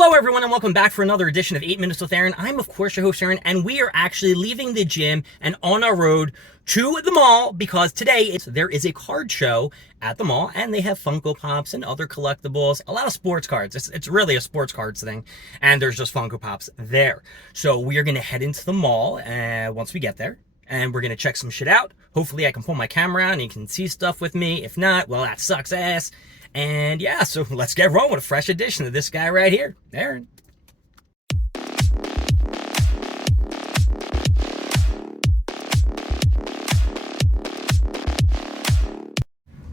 Hello everyone and welcome back for another edition of 8 Minutes with Aaron. I'm of course your host Aaron, and we are actually leaving the gym and on our road to the mall because today there is a card show at the mall and they have Funko Pops and other collectibles, a lot of sports cards. It's really a sports cards thing, and there's just Funko Pops there. So we are going to head into the mall once we get there, and we're going to check some shit out. Hopefully I can pull my camera out and you can see stuff with me. If not, well, that sucks ass. And yeah, so let's get rolling with a fresh edition of this guy right here, Aaron.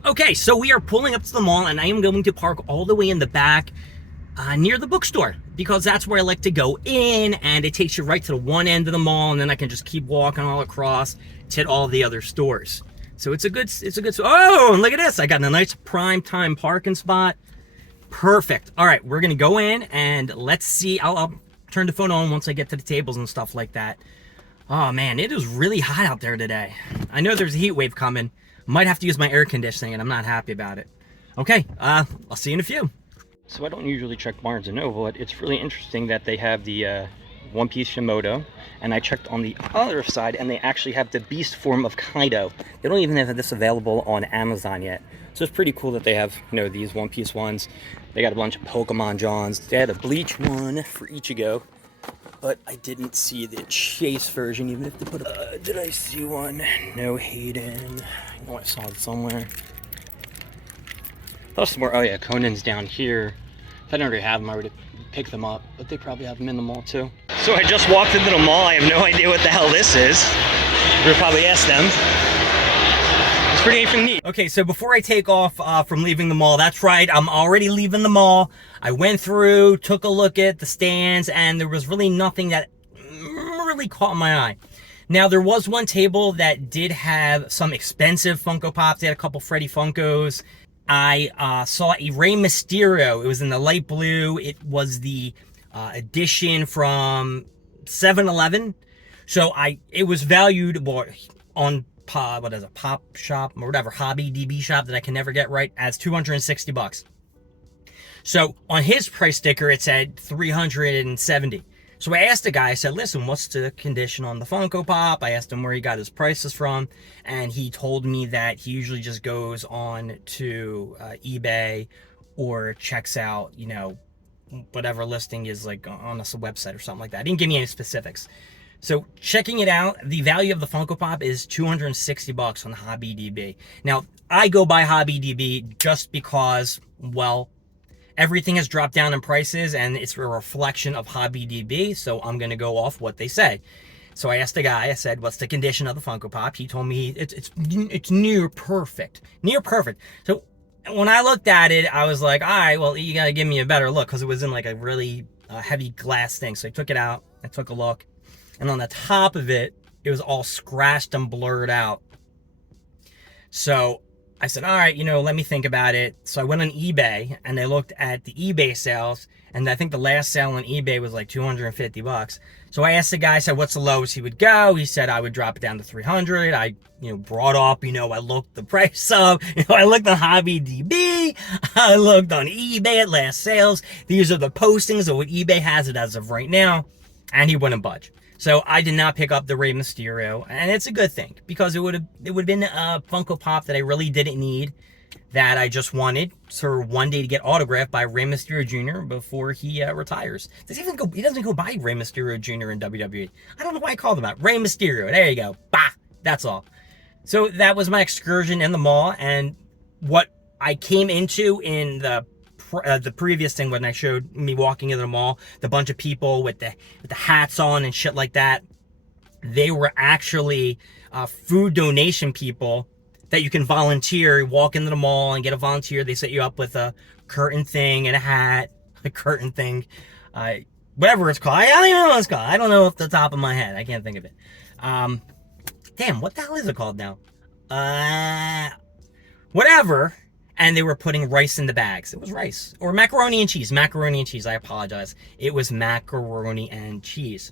Okay, so we are pulling up to the mall, and I am going to park all the way in the back near the bookstore, because that's where I like to go in, and it takes you right to the one end of the mall, and then I can just keep walking all across to all the other stores. So it's a good, oh, and look at this. I got a nice prime time parking spot. Perfect. All right, we're going to go in and let's see. I'll turn the phone on once I get to the tables and stuff like that. Oh man, it is really hot out there today. I know there's a heat wave coming. Might have to use my air conditioning and I'm not happy about it. Okay, I'll see you in a few. So I don't usually check Barnes & Noble, but it's really interesting that they have the One Piece Shimoto, and I checked on the other side and they actually have the beast form of Kaido. They don't even have this available on Amazon yet. So it's pretty cool that they have, you know, these One Piece ones. They got a bunch of Pokemon Johns. They had a Bleach one for Ichigo, but I didn't see the Chase version, even if they put a... did I see one? No, Hayden. I know I saw it somewhere. Plus more, oh yeah, Conan's down here. If I didn't already have them, I would pick them up, but they probably have them in the mall too. So I just walked into the mall. I have no idea what the hell this is. We'll probably ask them. It's pretty anything neat. Okay, so before I take off from leaving the mall, that's right, I'm already leaving the mall. I went through, took a look at the stands, and there was really nothing that really caught my eye. Now, there was one table that did have some expensive Funko Pops. They had a couple Freddy Funkos. I saw a Rey Mysterio. It was in the light blue. It was the edition from 7-Eleven. So it was valued on what is it, Pop Shop or whatever, Hobby DB Shop that I can never get right, as $260. So on his price sticker it said $370. So I asked the guy, I said, listen, what's the condition on the Funko Pop? I asked him where he got his prices from, and he told me that he usually just goes on to eBay or checks out, you know, whatever listing is like on a website or something like that. He didn't give me any specifics. So checking it out, the value of the Funko Pop is $260 on HobbyDB. Now, I go by HobbyDB just because, well, everything has dropped down in prices and it's a reflection of HobbyDB, so I'm going to go off what they say. So I asked the guy, I said, what's the condition of the Funko Pop? He told me it's near perfect. Near perfect. So when I looked at it, I was like, all right, well, you got to give me a better look, because it was in like a really heavy glass thing. So I took it out, I took a look, and on the top of it, it was all scratched and blurred out. So I said, all right, you know, let me think about it. So I went on eBay and I looked at the eBay sales, and I think the last sale on eBay was like $250. So I asked the guy, I said, what's the lowest he would go? He said I would drop it down to $300. I, you know, brought up, you know, I looked the price up, you know, I looked on HobbyDB, I looked on eBay at last sales. These are the postings of what eBay has it as of right now, and he wouldn't budge. So I did not pick up the Rey Mysterio, and it's a good thing, because it would have been a Funko Pop that I really didn't need, that I just wanted for one day to get autographed by Rey Mysterio Jr. before he retires. He doesn't go by Rey Mysterio Jr. in WWE. I don't know why I called him that. Rey Mysterio. There you go. Bah. That's all. So that was my excursion in the mall, and what I came into in the previous thing when I showed me walking into the mall, the bunch of people with the hats on and shit like that, they were actually food donation people that you can volunteer, walk into the mall and get a volunteer. They set you up with a curtain thing and a hat, a curtain thing, whatever it's called. I don't even know what it's called. I don't know off the top of my head. I can't think of it. Damn, what the hell is it called now? Whatever. And they were putting rice in the bags. It was rice. Or macaroni and cheese. Macaroni and cheese. I apologize. It was macaroni and cheese.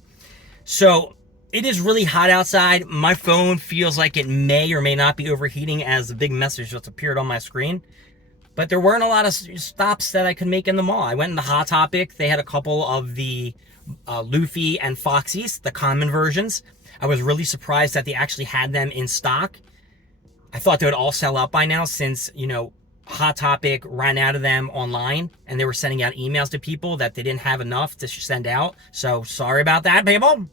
So it is really hot outside. My phone feels like it may or may not be overheating, as the big message just appeared on my screen. But there weren't a lot of stops that I could make in the mall. I went in the Hot Topic. They had a couple of the Luffy and Foxies, the common versions. I was really surprised that they actually had them in stock. I thought they would all sell out by now since, you know, Hot Topic ran out of them online and they were sending out emails to people that they didn't have enough to send out. So sorry about that, people.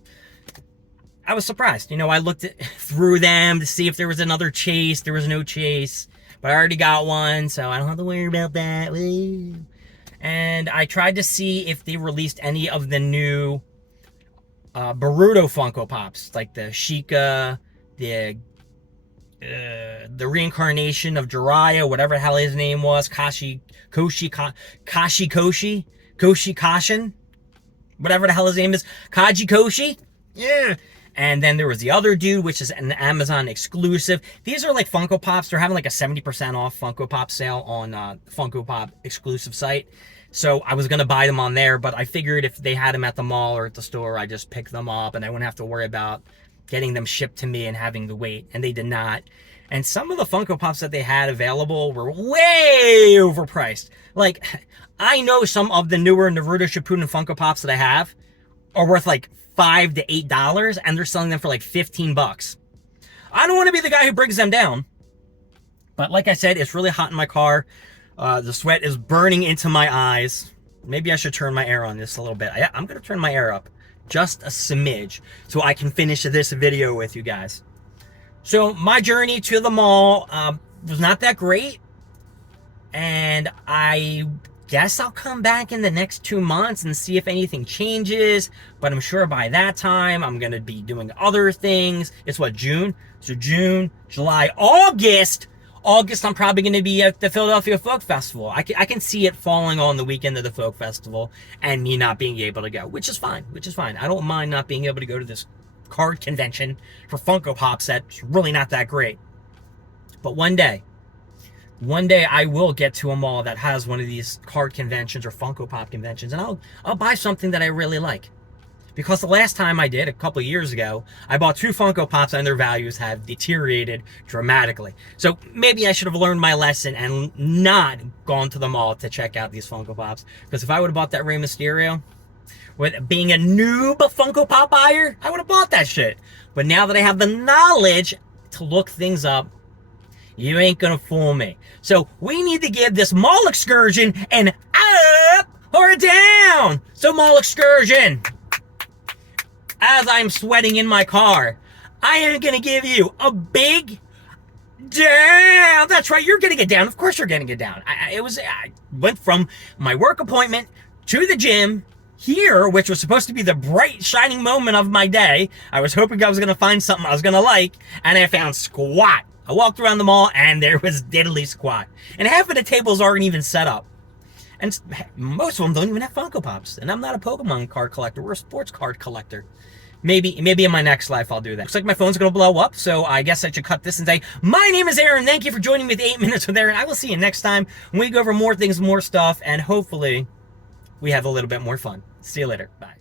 I was surprised. You know, I looked through them to see if there was another chase. There was no chase. But I already got one, so I don't have to worry about that. And I tried to see if they released any of the new Boruto Funko Pops, like the Sheikah, the reincarnation of Jiraiya, whatever the hell his name was, Kashi Kashin, whatever the hell his name is, Kaji Koshi. Yeah. And then there was the other dude, which is an Amazon exclusive. These are like Funko Pops. They're having like a 70% off Funko Pop sale on Funko Pop exclusive site. So I was going to buy them on there, but I figured if they had them at the mall or at the store, I just pick them up and I wouldn't have to worry about getting them shipped to me and having to wait. And they did not. And some of the Funko Pops that they had available were way overpriced. Like, I know some of the newer Naruto Shippuden Funko Pops that I have are worth like $5 to $8, and they're selling them for like 15 bucks. I don't want to be the guy who brings them down. But like I said, it's really hot in my car. The sweat is burning into my eyes. Maybe I should turn my air on this a little bit. I'm going to turn my air up just a smidge so I can finish this video with you guys. So my journey to the mall was not that great. And I guess I'll come back in the next 2 months and see if anything changes. But I'm sure by that time, I'm going to be doing other things. It's what, June? So June, July, August. August, I'm probably going to be at the Philadelphia Folk Festival. I can see it falling on the weekend of the Folk Festival and me not being able to go, which is fine, I don't mind not being able to go to this card convention for Funko Pops that's really not that great. But one day I will get to a mall that has one of these card conventions or Funko Pop conventions, and I'll buy something that I really like. Because the last time I did, a couple of years ago, I bought 2 Funko Pops and their values have deteriorated dramatically. So maybe I should have learned my lesson and not gone to the mall to check out these Funko Pops. Because if I would have bought that Rey Mysterio, with being a noob Funko Pop buyer, I would have bought that shit. But now that I have the knowledge to look things up, you ain't gonna fool me. So we need to give this mall excursion an up or a down. So mall excursion. As I'm sweating in my car, I am going to give you a big down. That's right, you're getting it down. Of course you're getting it down. I went from my work appointment to the gym here, which was supposed to be the bright, shining moment of my day. I was hoping I was going to find something I was going to like, and I found squat. I walked around the mall, and there was diddly squat. And half of the tables aren't even set up. And most of them don't even have Funko Pops. And I'm not a Pokemon card collector. We're a sports card collector. Maybe in my next life I'll do that. Looks like my phone's going to blow up, so I guess I should cut this and say, my name is Aaron. Thank you for joining me with 8 Minutes with Aaron. I will see you next time when we go over more things, more stuff, and hopefully we have a little bit more fun. See you later. Bye.